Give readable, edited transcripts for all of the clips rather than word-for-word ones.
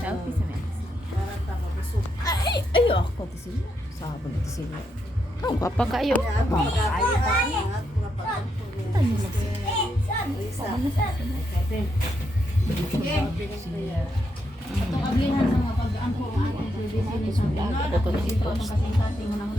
Selfie sa men. Ay, ako kasi sabon ito sila. Oh, papa kayo. Itong ablihan ng mga pag-aan po ang ating service sa Panginoon. Ito ang kasing-kasing mo ng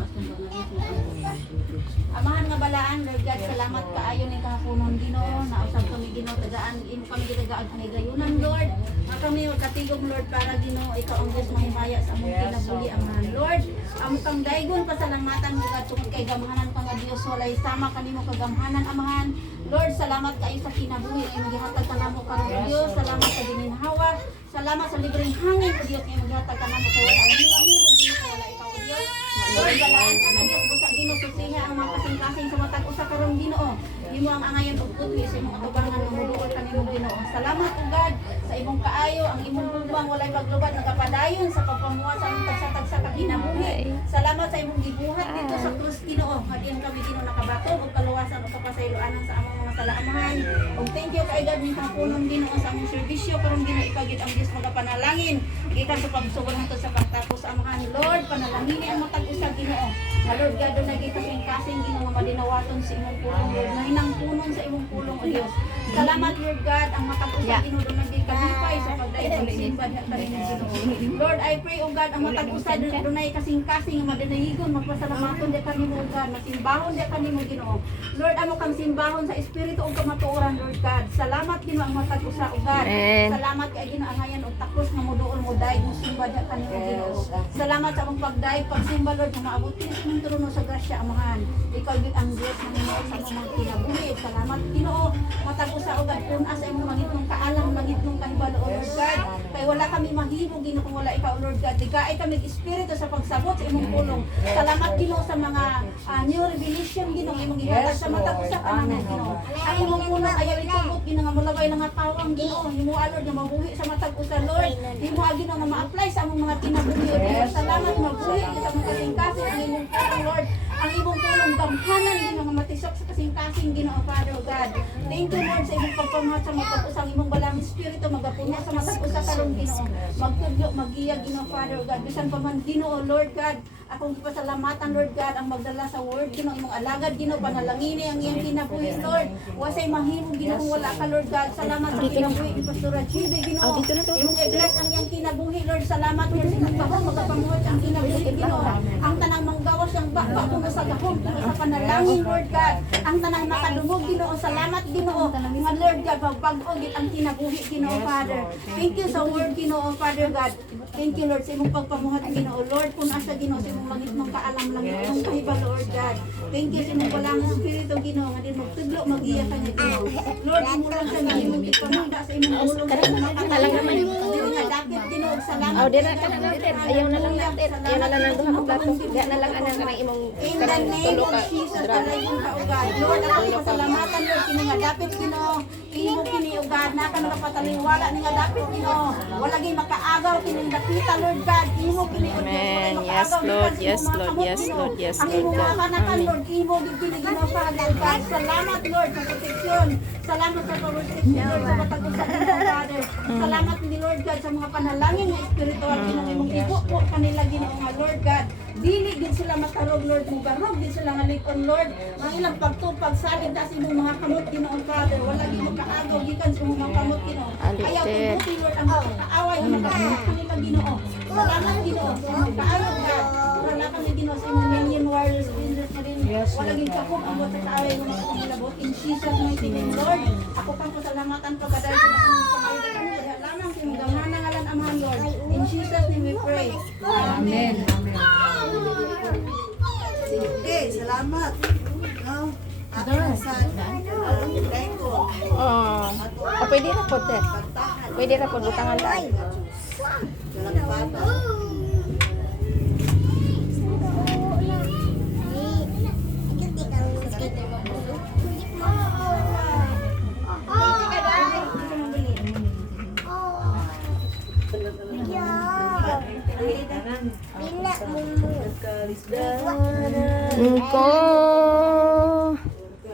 Amahan nga balaan, Lord God, salamat kaayo ni kahaponon Ginoo, nausab kami Ginoo, tagaan imo kami gitagaan panigayunan, Lord. Nga kami katigom, Lord, para Ginoo ikaw ang Dios mahimaya sa among kinabuli amahan, Lord. Amo kang daygon pasalamatan mo God tungod kay gamhanan ka nga Dios, walay sama kanimo kagamhanan amahan. Lord, salamat kaayo sa kinabuhi ay magihatag ka namo karon Dios, salamat sa gininhawa, salamat sa libreng hangin o Dios ay magihatag ka namo sa wala himo Ginoo wala ikaw o Dios. Lord, balaan ka na Dios busa Ginoo susiha ang mga kasing-kasing sa matag usa karon Ginoo. Imo ang angayon ug putli sa imong atubangan nga moduol kanimo Ginoo. Salamat o God sa imong kaayo ang imong lubang walay paglubad nagapadayon sa pagpamuha sa among tagsa-tagsa ka kinabuhi. Salamat sa imong gibuhat dito sa krus Ginoo. Hadian kami Ginoo nakabaton ug kaluwasan ug kapasayloanan sa among mga salaamahan. Ug thank you kay God ning kapunon Ginoo sa among serbisyo karon Ginoo ipagid ang Dios magapanalangin gikan sa pagsugon nato sa pagtapos amahan. Lord, panalangin ang matag usa Ginoo. Nga Lord God na kasing Ginoo nga madinawaton sa imong pulong Lord. Nahinang punon sa imong pulong o Dios. Salamat Lord God ang matag usa Ginoo do nagdi kalipay sa pagdayon pagsimba diha kanimo Ginoo. Lord, I pray o God ang matag usa dunay kasing-kasing nga madinayigon magpasalamaton diha kanimo o God, masimbahon diha kanimo Ginoo. Lord, amo kang simbahon sa espiritu ug kamatuoran Lord God. Salamat Ginoo ang matag usa o God. Salamat kay Ginoo angayan og takos nga moduol mo dayeg mo simba diha kanimo Ginoo. Salamat sa among pagdayeg pagsimba Lord nga maabot kini sa imong trono sa grasya amahan. Ikaw gid ang Dios nga hinuon sa among mga kinabuhi. Salamat Ginoo. Matag usa o God punas sa imong mangitnong kaalam, mangitnong kahibalo o Lord God. Kay wala kami mahimo Ginoo kung wala ikaw Lord God. Digaay kami espiritu sa pagsabot sa imong pulong. Salamat Ginoo sa mga new revelation Ginoo imong gihatag sa matag usa kanamo Ginoo. Ang imong pulong ayaw itubot Ginoo nga mulabay nga pawang Ginoo. Himo Lord nga mabuhi sa matag usa Lord. Himo Ginoo nga ma-apply sa among mga kinabuhi o Dios. Salamat mabuhi sa among kasing-kasing ang imong pulong Lord. Ang imong pulong gamhanan Ginoo nga matisok sa kasing-kasing Ginoo Father God. Thank you Lord sa imong pagpamahat sa matag usa imong balang espiritu magapunya sa matag usa karon Ginoo. Magtudlo magiya Ginoo Father God. Bisan pa man Ginoo Lord God, akong gipasalamatan Lord God ang magdala sa word Ginoo imong alagad Ginoo panalangini ang iyang kinabuhi Lord. Wasay mahimo Ginoo kung wala ka Lord God. Salamat sa kinabuhi ni Pastor Chide Ginoo. Imong i-bless ang iyang kinabuhi Lord. Salamat Lord sa nagpahong magapamuhat ang kinabuhi Ginoo. Ang tanang manggawas ang bakba kung sa gahom sa panalangin Lord God. Ang tanang makadungog Ginoo. Salamat Ginoo. Nga Lord God magbag-o gid ang kinabuhi Ginoo Father. Thank you sa word Ginoo Father God. Thank you Lord sa imong pagpamuhat Ginoo. Lord punas sa Ginoo sa imong langit mong kaalam langit mong kahibalo Lord God. Thank you sa imong balang espiritu Ginoo nga din magtudlo magiya ka niya Ginoo. Lord imong sa imong ipamangga sa imong ulong Talang naman nga dapit Ginoo salamat. Oh, dira ka na natin. Ayaw na lang natin. Ayaw na lang ng duha ka plato. Diya na lang anang kanang imong In the name of Jesus, talagang kaugad. Lord, ako pasalamatan Lord, kini nga dapit Ginoo. Imo kini ugad na kanang pataliwala ni nga dapit Ginoo. Wala gyud makaagaw kini dapita Lord God. Imo kini Amen. Yes Lord. Yes Lord. Yes Lord. Yes ang Lord. imo mga kanakan Lord, imo gyud kini Ginoo Father God. Salamat Lord sa proteksyon. Salamat sa proteksyon Lord sa patag-usa Ginoo Father. Salamat ni Lord God sa mga panalangin nga espiritual Ginoo imong ibuko kanila Ginoo nga Lord God. Dili din sila matarog Lord, mugarog din sila nga likon Lord. Ang ilang pagtupag salig ta sa imong mga kamot Ginoo Father. Wala gyud makaagaw gikan sa imong mga kamot Ginoo. Ayaw tibuti Lord ang kaaway nga makakamot kanila Ginoo. Salamat Ginoo sa imong kaayo God. Wala kami Ginoo sa imong million warriors business na rin. Wala gyud kakong abot sa kaaway nga makakamot in Jesus mighty name Lord. Ako kang pasalamatan pagkaday ko sa imong pangayo kanila. Lamang sa imong gamhanan ngalan amahan Lord. In Jesus name we pray. Amen. Sige, salamat. No? Ako sa ko. Oh. Pwede na po, te. Pwede na po, butangan lang. Ko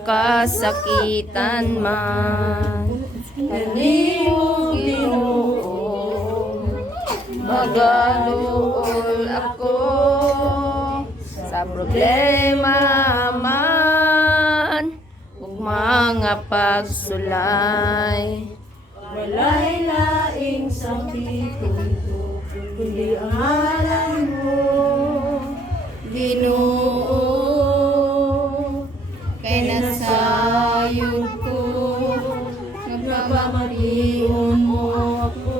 kasakitan man kanimo magaluol ako sa problema man ug mga pagsulay. Walay laing sakit kundi ang ngalan mo, Ginoo, kay nasayod ko napamalion mo ako,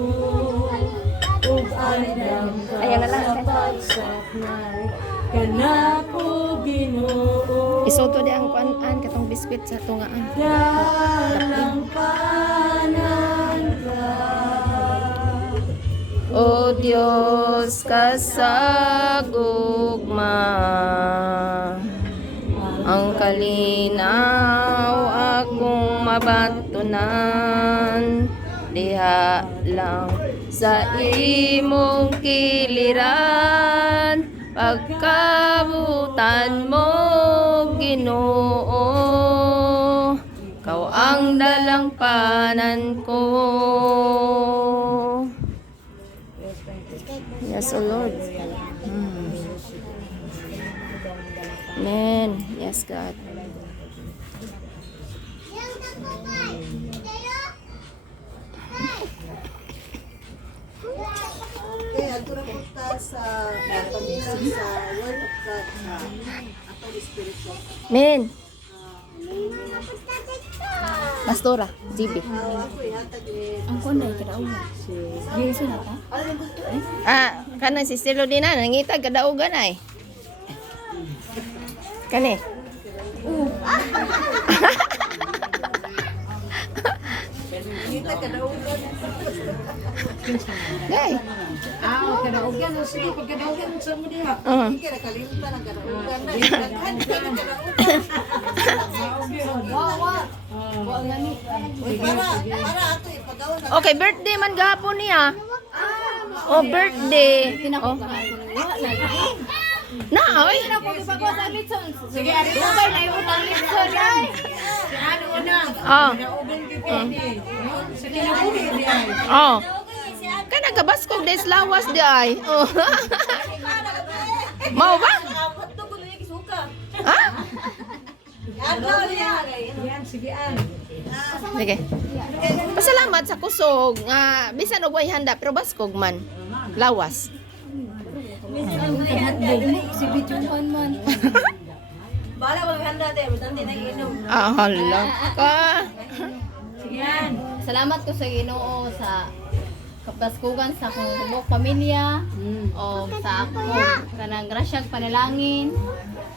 ug andam ka Ayan na lang. sa pagsaknay, kanako Ginoo. Isoto di ang kuan-an katong biskwit sa tungaan. Dalang panan ka, O Diyos kasagugma, ang kalinaw akong mabatunan, diha lang sa imong kiliran, pagkabutan mo Ginoo, kau ang dalang panan ko. Yes, O Lord. Amen. Yes, God. okay, ato na punta sa pagbilang sa Word of God sa atong Espiritu. Amen. Pastora, GB. Ako ihatag ni Ang kunday kada una. Yes na ta. Kana si Stilo din na, nangitag kadaugan ay. Kani. kita kadaugan. Gay. Kadaugan, sige, pag kadaugan sa mo diha. Hindi ka nakalimutan ang kadaugan na. Daghan ka ng kadaugan. Uy, para ato ipagawa na. Okay, birthday man gahapon niya. Oh, birthday. Oh. Na, oy. Sige, ari ko kay na ibutang litson ay. Ano na? Oh. Kadaugan kita ni. Sa kinabuhi di ay. Oh. Kana gabaskog des lawas di ay. Oh. Mau ba? Ha? Yan, sige an. Sige. Pasalamat sa kusog nga bisan og way handa pero baskog man. Lawas. Si Bijuan man. Ah, hala ka. Sige yan. Salamat ko sa Ginoo sa kapaskugan sa akong tibok pamilya o sa ako kanang grasyag panalangin